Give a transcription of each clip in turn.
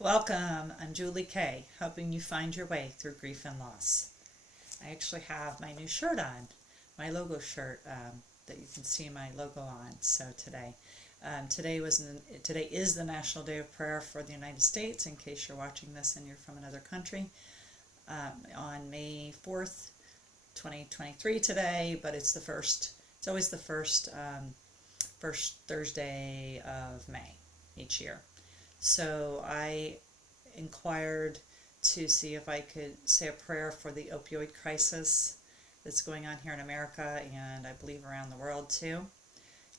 Welcome, I'm Julie Kay, helping you find your way through grief and loss. I actually have my new shirt on, my logo shirt that you can see my logo on. So today is the National Day of Prayer for the United States. In case you're watching this and you're from another country, on May 4th, 2023 today, but it's the first. It's always the first Thursday of May each year. So I inquired to see if I could say a prayer for the opioid crisis that's going on here in America and I believe around the world too.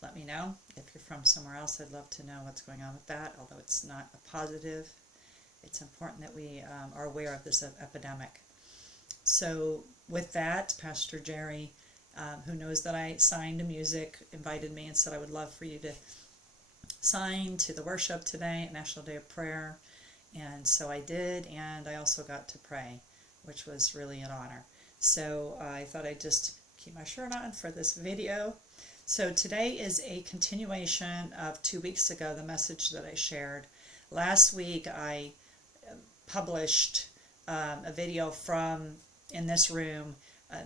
Let me know. If you're from somewhere else, I'd love to know what's going on with that, although it's not a positive. It's important that we are aware of this epidemic. So with that, Pastor Jerry, who knows that I signed the music, invited me and said I would love for you to sign to the worship today, National Day of Prayer, and so I did, and I also got to pray, which was really an honor. So I thought I'd just keep my shirt on for this video. So today is a continuation of 2 weeks ago, the message that I shared. Last week I published a video from in this room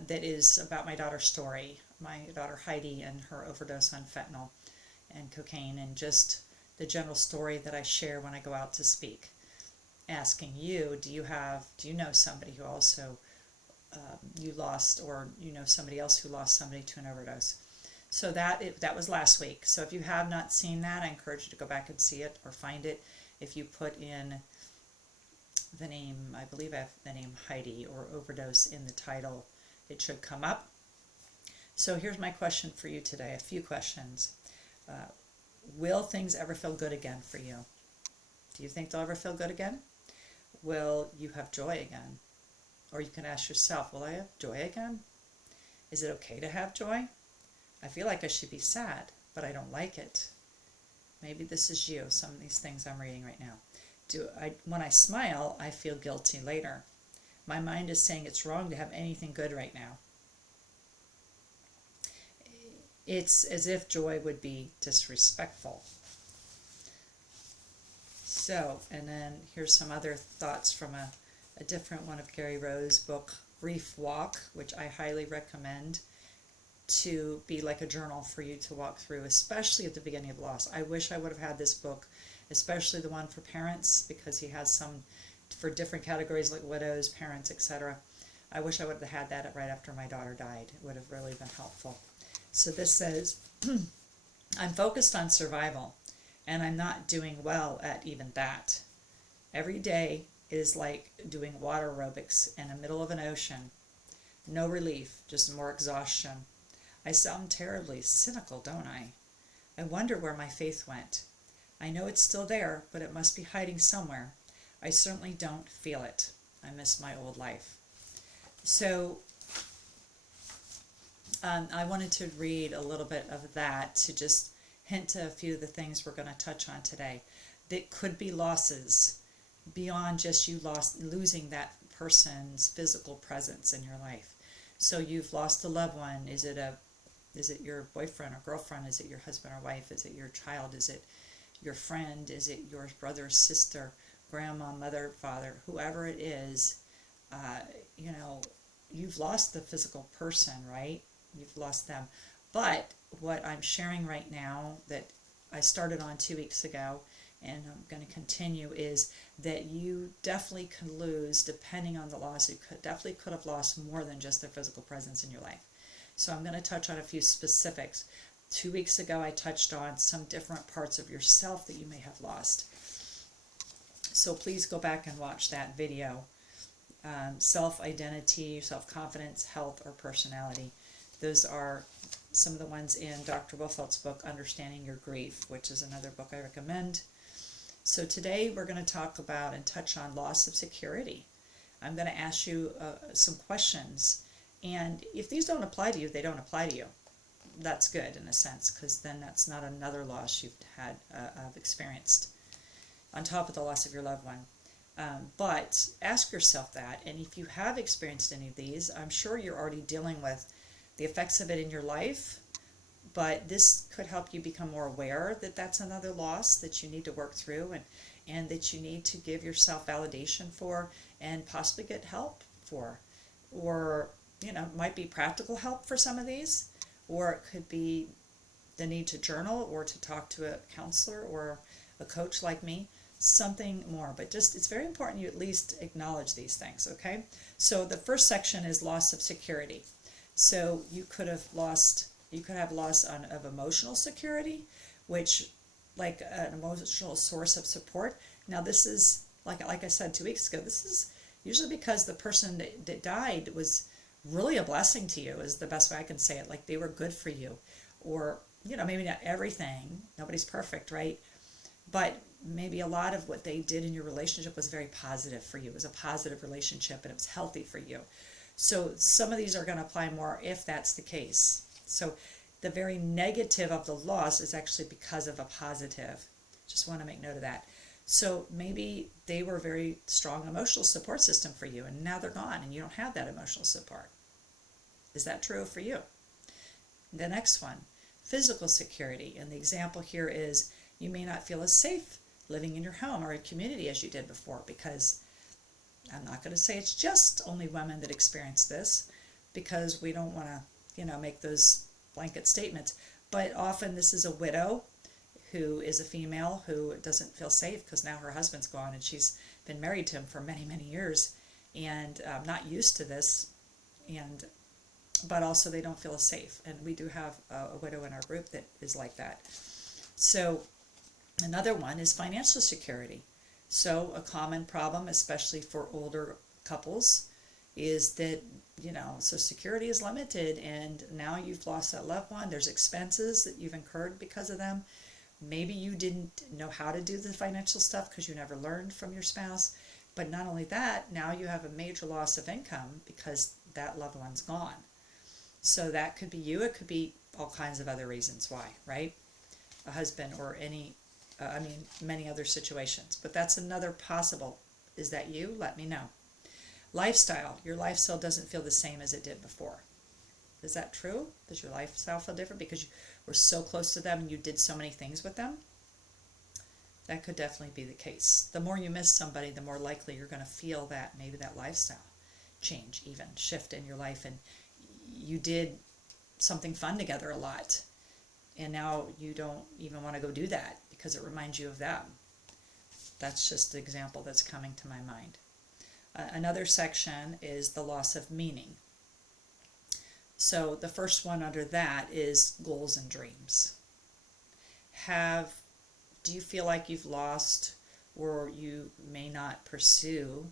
that is about my daughter's story, my daughter Heidi and her overdose on fentanyl and cocaine, and just the general story that I share when I go out to speak, asking you, do you know somebody who also you lost, or you know somebody else who lost somebody to an overdose. So that was last week. So if you have not seen that, I encourage you to go back and see it or find it. If you put in the name, I believe I have the name Heidi or overdose in the title, it should come up. So here's my question for you today, a few questions. Will things ever feel good again for you? Do you think they'll ever feel good again? Will you have joy again? Or you can ask yourself, will I have joy again? Is it okay to have joy? I feel like I should be sad, but I don't like it. Maybe this is you, some of these things I'm reading right now. When I smile, I feel guilty later. My mind is saying it's wrong to have anything good right now. It's as if joy would be disrespectful. So, and then here's some other thoughts from a different one of Gary Rowe's book, Grief Walk, which I highly recommend to be like a journal for you to walk through, especially at the beginning of loss. I wish I would have had this book, especially the one for parents, because he has some for different categories like widows, parents, etc. I wish I would have had that right after my daughter died. It would have really been helpful. So this says, I'm focused on survival, and I'm not doing well at even that. Every day is like doing water aerobics in the middle of an ocean. No relief, just more exhaustion. I sound terribly cynical, don't I? I wonder where my faith went. I know it's still there, but it must be hiding somewhere. I certainly don't feel it. I miss my old life. So I wanted to read a little bit of that to just hint to a few of the things we're going to touch on today. That could be losses beyond just you losing that person's physical presence in your life. So you've lost a loved one. Is it your boyfriend or girlfriend? Is it your husband or wife? Is it your child? Is it your friend? Is it your brother, sister, grandma, mother, father, whoever it is? You've lost the physical person, right? You've lost them. But what I'm sharing right now that I started on 2 weeks ago and I'm going to continue is that you definitely can lose, depending on the loss, you definitely could have lost more than just their physical presence in your life. So I'm going to touch on a few specifics. 2 weeks ago I touched on some different parts of yourself that you may have lost. So please go back and watch that video. Self-identity, self-confidence, health, or personality. Those are some of the ones in Dr. Wilfeld's book, Understanding Your Grief, which is another book I recommend. So today we're going to talk about and touch on loss of security. I'm going to ask you some questions, and if these don't apply to you, they don't apply to you. That's good in a sense, because then that's not another loss you've had experienced on top of the loss of your loved one. But ask yourself that, and if you have experienced any of these, I'm sure you're already dealing with the effects of it in your life, but this could help you become more aware that that's another loss that you need to work through. And and that you need to give yourself validation for and possibly get help for. Or, it might be practical help for some of these, or it could be the need to journal or to talk to a counselor or a coach like me, something more. But just, it's very important you at least acknowledge these things, okay? So the first section is loss of security. So you could have loss of emotional security, which, like an emotional source of support. Now this is, like I said 2 weeks ago, this is usually because the person that died was really a blessing to you, is the best way I can say it. Like they were good for you. Or, maybe not everything. Nobody's perfect, right? But maybe a lot of what they did in your relationship was very positive for you. It was a positive relationship and it was healthy for you. So some of these are going to apply more if that's the case. So the very negative of the loss is actually because of a positive. Just want to make note of that. So maybe they were a very strong emotional support system for you, and now they're gone and you don't have that emotional support. Is that true for you? The next one, physical security. And the example here is you may not feel as safe living in your home or a community as you did before, because I'm not going to say it's just only women that experience this, because we don't want to, make those blanket statements. But often this is a widow who is a female who doesn't feel safe because now her husband's gone and she's been married to him for many, many years and not used to this, but also they don't feel as safe. And we do have a widow in our group that is like that. So another one is financial security. So a common problem, especially for older couples, is that, so security is limited and now you've lost that loved one. There's expenses that you've incurred because of them. Maybe you didn't know how to do the financial stuff because you never learned from your spouse. But not only that, now you have a major loss of income because that loved one's gone. So that could be you. It could be all kinds of other reasons why, right? A husband or many other situations. But that's another possible. Is that you? Let me know. Lifestyle. Your lifestyle doesn't feel the same as it did before. Is that true? Does your lifestyle feel different because you were so close to them and you did so many things with them? That could definitely be the case. The more you miss somebody, the more likely you're going to feel that maybe that lifestyle change, even shift in your life, and you did something fun together a lot, and now you don't even want to go do that because it reminds you of them. That's just the example that's coming to my mind. Another section is the loss of meaning. So the first one under that is goals and dreams. Do you feel like you've lost, or you may not pursue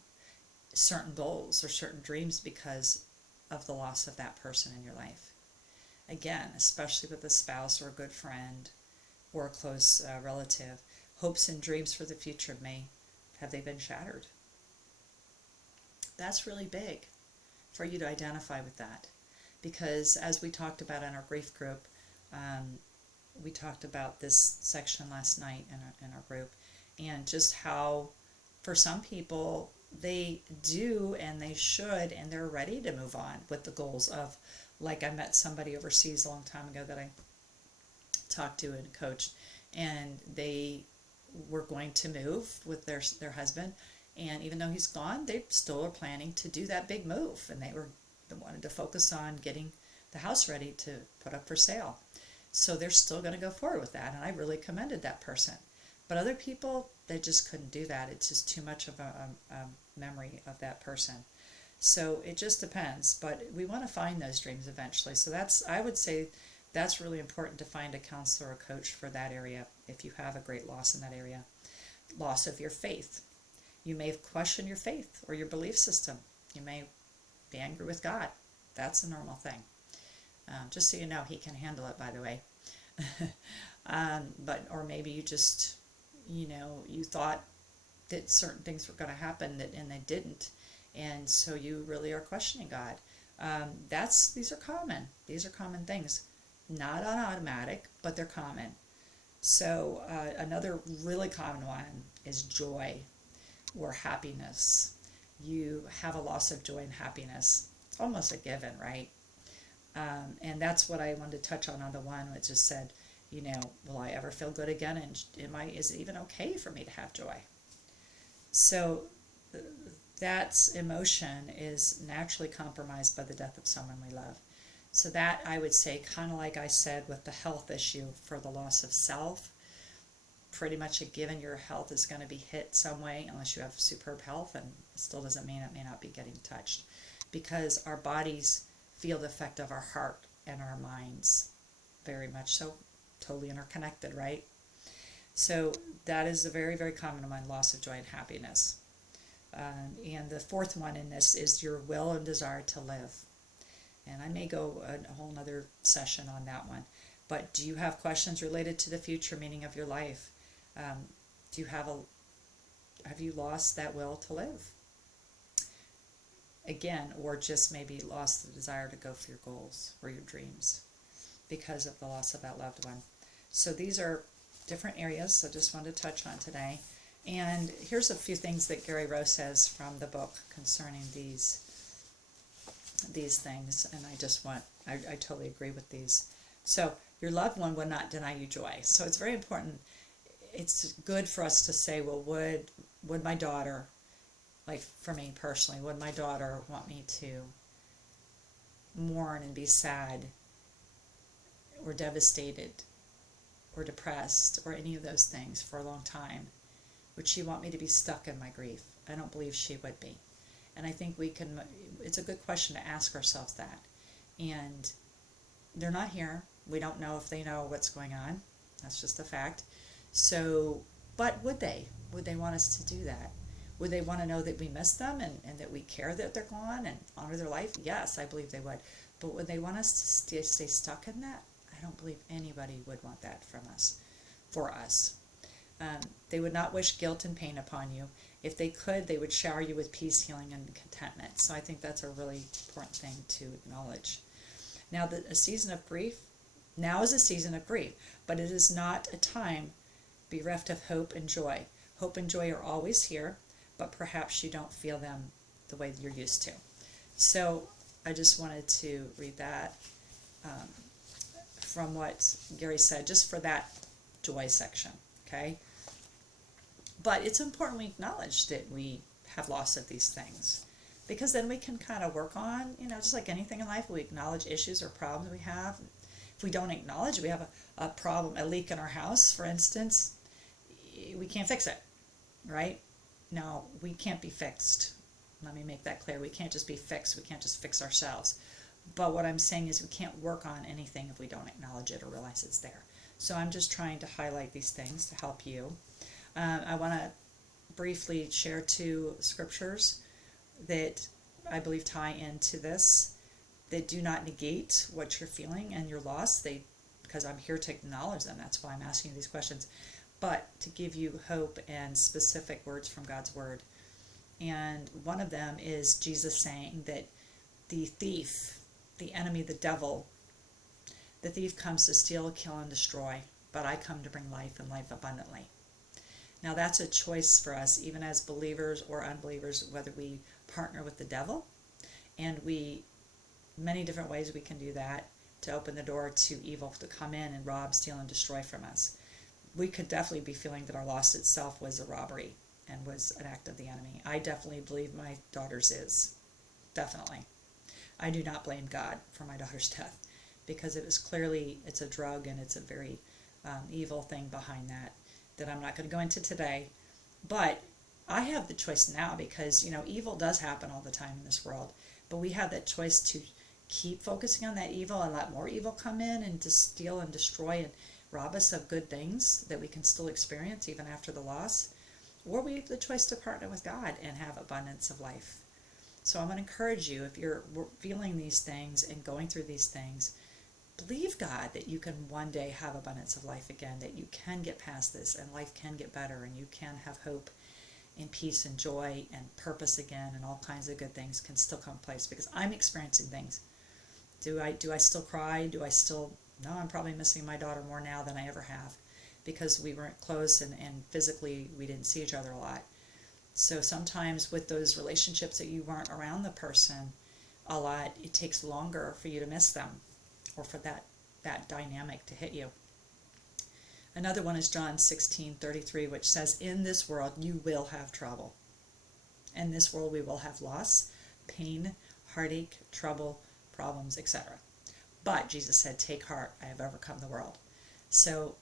certain goals or certain dreams because of the loss of that person in your life? Again, especially with a spouse or a good friend or a close relative, hopes and dreams for the future have they been shattered? That's really big for you to identify with that. Because as we talked about in our grief group, we talked about this section last night in our group, and just how for some people they do and they should and they're ready to move on with the goals of, like I met somebody overseas a long time ago that I talked to and coached, and they were going to move with their husband, and even though he's gone, they still are planning to do that big move, and they wanted to focus on getting the house ready to put up for sale. So they're still going to go forward with that, and I really commended that person. But other people, they just couldn't do that. It's just too much of a memory of that person. So it just depends, but we want to find those dreams eventually. So I would say that's really important, to find a counselor or coach for that area if you have a great loss in that area. Loss of your faith. You may question your faith or your belief system. You may be angry with God. That's a normal thing. Just so you know, he can handle it, by the way. Or maybe you just, you thought that certain things were going to happen and they didn't. And so you really are questioning God. These are common. These are common things. Not on automatic, but they're common. So another really common one is joy or happiness. You have a loss of joy and happiness. It's almost a given, right? And that's what I wanted to touch on the one which just said, will I ever feel good again? And is it even okay for me to have joy? So that emotion is naturally compromised by the death of someone we love. So that, I would say, kind of like I said with the health issue for the loss of self, pretty much a given your health is going to be hit some way unless you have superb health, and it still doesn't mean it may not be getting touched, because our bodies feel the effect of our heart and our minds very much so, totally interconnected, right? So that is a very, very common one, loss of joy and happiness. And the fourth one in this is your will and desire to live. And I may go a whole nother session on that one. But do you have questions related to the future meaning of your life? Do you have you lost that will to live? Again, or just maybe lost the desire to go for your goals or your dreams because of the loss of that loved one. So these are different areas I just wanted to touch on today. And here's a few things that Gary Rowe says from the book concerning these things, and I totally agree with these. So your loved one would not deny you joy. So it's very important. It's good for us to say, well, would my daughter, like for me personally, would my daughter want me to mourn and be sad or devastated or depressed or any of those things for a long time? Would she want me to be stuck in my grief? I don't believe she would be. And I think it's a good question to ask ourselves that. And they're not here. We don't know if they know what's going on. That's just a fact. So, but would they? Would they want us to do that? Would they want to know that we miss them and that we care that they're gone and honor their life? Yes, I believe they would. But would they want us to stay stuck in that? I don't believe anybody would want that from us, for us. They would not wish guilt and pain upon you. If they could, they would shower you with peace, healing, and contentment. So I think that's a really important thing to acknowledge. Now, a season of grief, now is a season of grief, but it is not a time bereft of hope and joy. Hope and joy are always here, but perhaps you don't feel them the way you're used to. So I just wanted to read that from what Gary said, just for that joy section, okay? But it's important we acknowledge that we have lost of these things, because then we can kind of work on, just like anything in life, we acknowledge issues or problems we have. If we don't acknowledge we have a problem, a leak in our house, for instance, we can't fix it, right? No, we can't be fixed. Let me make that clear. We can't just be fixed. We can't just fix ourselves. But what I'm saying is we can't work on anything if we don't acknowledge it or realize it's there. So I'm just trying to highlight these things to help you. I want to briefly share 2 scriptures that I believe tie into this, that do not negate what you're feeling and your loss. Because I'm here to acknowledge them. That's why I'm asking you these questions. But to give you hope and specific words from God's Word. And one of them is Jesus saying that the thief, the enemy, the devil, the thief comes to steal, kill, and destroy, but I come to bring life and life abundantly. Now that's a choice for us, even as believers or unbelievers, whether we partner with the devil, and many different ways we can do that to open the door to evil to come in and rob, steal, and destroy from us. We could definitely be feeling that our loss itself was a robbery and was an act of the enemy. I definitely believe my daughter's is. Definitely. I do not blame God for my daughter's death, because it's a drug and it's a very evil thing behind that I'm not going to go into today. But I have the choice now, because evil does happen all the time in this world, but we have that choice to keep focusing on that evil and let more evil come in and to steal and destroy and rob us of good things that we can still experience even after the loss, or we have the choice to partner with God and have abundance of life. So I'm going to encourage you, if you're feeling these things and going through these things, believe God that you can one day have abundance of life again, that you can get past this and life can get better and you can have hope and peace and joy and purpose again, and all kinds of good things can still come in place, because I'm experiencing things. Do I still cry? No, I'm probably missing my daughter more now than I ever have, because we weren't close and physically we didn't see each other a lot. So sometimes with those relationships that you weren't around the person a lot, it takes longer for you to miss them, or for that dynamic to hit you. Another one is John 16:33, which says, "In this world you will have trouble." In this world we will have loss, pain, heartache, trouble, problems, etc. But Jesus said, take heart, I have overcome the world. So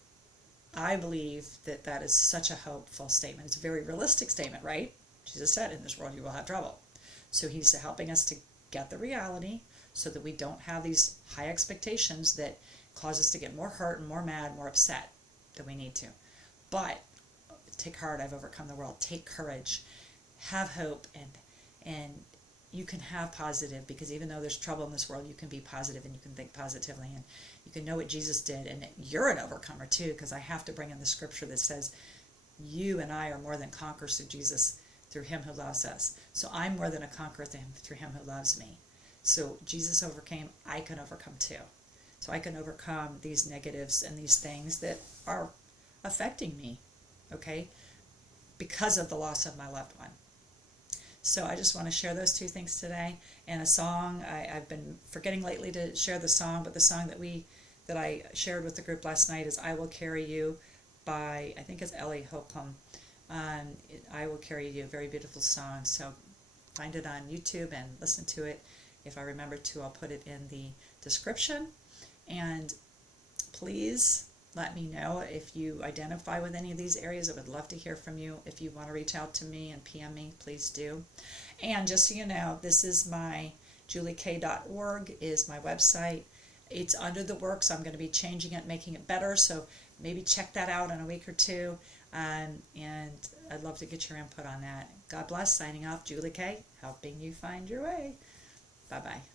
I believe that that is such a hopeful statement. It's a very realistic statement, right? Jesus said, in this world you will have trouble. So he's helping us to get the reality so that we don't have these high expectations that cause us to get more hurt and more mad, more upset than we need to. But take heart, I've overcome the world. Take courage, have hope, and you can have positive, because even though there's trouble in this world, you can be positive and you can think positively, and you can know what Jesus did, and that you're an overcomer too, because I have to bring in the scripture that says you and I are more than conquerors through Jesus, through him who loves us. So I'm more than a conqueror through him who loves me. So Jesus overcame, I can overcome too. So I can overcome these negatives and these things that are affecting me, okay, because of the loss of my loved one. So I just want to share those two things today. And a song, I've been forgetting lately to share the song, but the song that I shared with the group last night is I Will Carry You by, I think it's Ellie Holcomb. I Will Carry You, a very beautiful song. So find it on YouTube and listen to it. If I remember to, I'll put it in the description. And please let me know if you identify with any of these areas. I would love to hear from you. If you want to reach out to me and PM me, please do. And just so you know, this is my juliek.org is my website. It's under the works. I'm going to be changing it, making it better. So maybe check that out in a week or two. And I'd love to get your input on that. God bless. Signing off, Julie K, helping you find your way. Bye-bye.